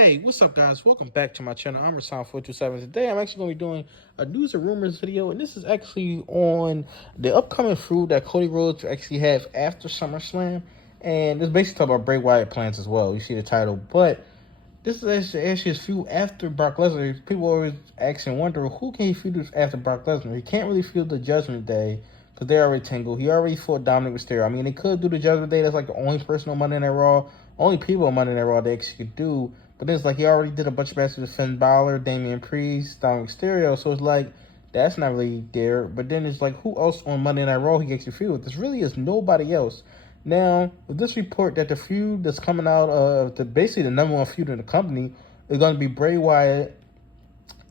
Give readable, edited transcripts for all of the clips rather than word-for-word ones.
Hey, what's up, guys? Welcome back to my channel. I'm Rasan427. Today, I'm actually going to be doing a news and rumors video, and this is actually on the upcoming feud that Cody Rhodes actually have after SummerSlam, and it's basically talking about Bray Wyatt plans as well. You see the title, but this is actually his feud after Brock Lesnar. People always ask and wonder, who can he feud with after Brock Lesnar? He can't really feud the Judgment Day because they already tangled. He already fought Dominic Mysterio. I mean, they could do the Judgment Day. That's like the only person on Monday Night Raw. Only people on Monday Night Raw they actually could do. But then it's like he already did a bunch of matches with Finn Balor, Damian Priest, Dominic Mysterio. So it's like, that's not really there. But then it's like, who else on Monday Night Raw he actually feud with? This really is nobody else. Now, with this report that the feud that's coming out of basically the number one feud in the company is going to be Bray Wyatt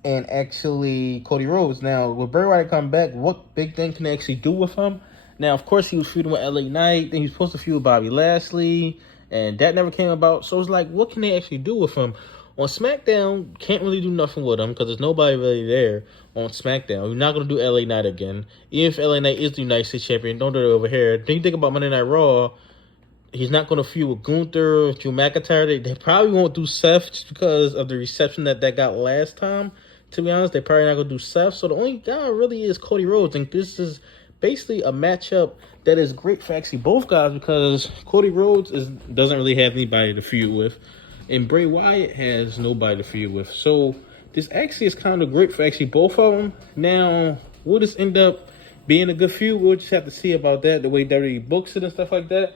and actually Cody Rhodes. Now, with Bray Wyatt coming back, what big thing can they actually do with him? Now, of course, he was feuding with LA Knight. Then he was supposed to feud with Bobby Lashley, and that never came about. So it's like, what can they actually do with him? On SmackDown, can't really do nothing with him because there's nobody really there on SmackDown. You're not going to do LA Knight again. Even if LA Knight is the United States Champion, don't do it over here. Then you think about Monday Night Raw, he's not going to feud with Gunther, Drew McIntyre. They probably won't do Seth just because of the reception that got last time. To be honest, they're probably not going to do Seth. So the only guy really is Cody Rhodes. And this is basically a matchup that is great for actually both guys because Cody Rhodes doesn't really have anybody to feud with. And Bray Wyatt has nobody to feud with. So this actually is kind of great for actually both of them. Now, will this end up being a good feud? We'll just have to see about that, the way WWE books it and stuff like that.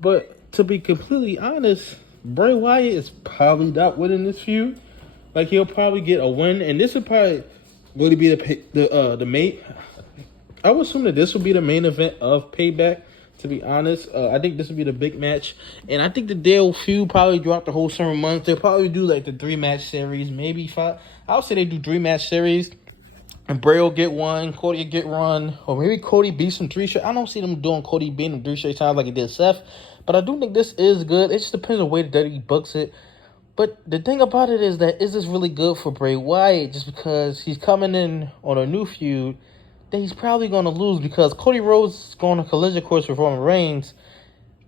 But to be completely honest, Bray Wyatt is probably not winning this feud. Like, he'll probably get a win. And this would probably really be the main... I would assume that this will be the main event of Payback, to be honest. I think this will be the big match. And I think that they'll feud probably throughout the whole summer months. They'll probably do like the 3-match series, maybe 5. I would say they do 3-match series. And Bray will get one, Cody will get one. Or maybe Cody beats him 3 straight. I don't see them doing Cody beating him 3 straight times like he did Seth. But I do think this is good. It just depends on the way that he books it. But the thing about it is that, is this really good for Bray Wyatt? Just because he's coming in on a new feud that he's probably going to lose because Cody Rhodes is going on a collision course with Roman Reigns.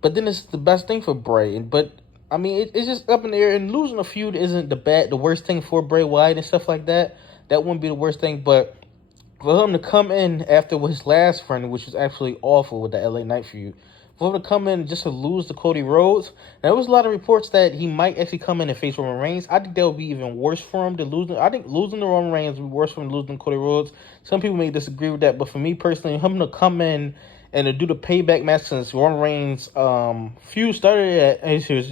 But then it's the best thing for Bray. But, I mean, it's just up in the air. And losing a feud isn't the worst thing for Bray Wyatt and stuff like that. That wouldn't be the worst thing. But for him to come in after his last friend, which was actually awful with the LA Knight feud, for him to come in just to lose to Cody Rhodes, there was a lot of reports that he might actually come in and face Roman Reigns. I think that would be even worse for him than losing. I think losing to Roman Reigns would be worse for him than losing to Cody Rhodes. Some people may disagree with that, but for me personally, him to come in and to do the payback match since Roman Reigns' feud started at his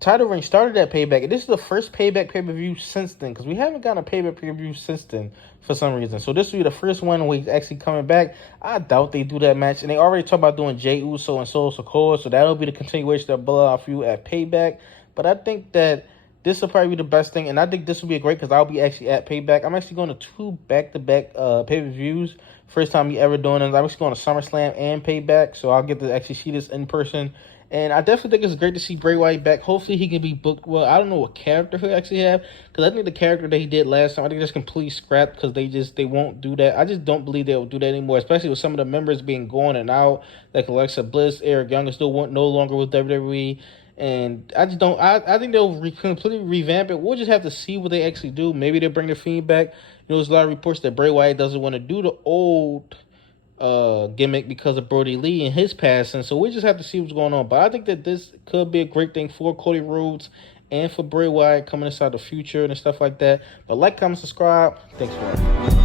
title reign started at Payback. And this is the first Payback pay-per-view since then, because we haven't gotten a Payback pay-per-view since then for some reason. So this will be the first one where he's actually coming back. I doubt they do that match. And they already talked about doing Jey Uso and Solo Sikoa, so that'll be the continuation of Bloodline feud at Payback. But I think that this will probably be the best thing, and I think this will be great because I'll be actually at Payback. I'm actually going to 2 back-to-back pay-per-views. First time me ever doing them. I'm actually going to SummerSlam and Payback, so I'll get to actually see this in person. And I definitely think it's great to see Bray Wyatt back. Hopefully he can be booked well. I don't know what character he'll actually have, because I think the character that he did last time, I think that's completely scrapped because they won't do that. I just don't believe they'll do that anymore, especially with some of the members being going and out, like Alexa Bliss, Eric Young is still no longer with WWE. And I just don't. I think they'll completely revamp it. We'll just have to see what they actually do. Maybe they'll bring the Fiend back. You know, there's a lot of reports that Bray Wyatt doesn't want to do the old gimmick because of Brody Lee and his passing. So we just have to see what's going on. But I think that this could be a great thing for Cody Rhodes and for Bray Wyatt coming inside the future and stuff like that. But like, comment, subscribe. Thanks for watching.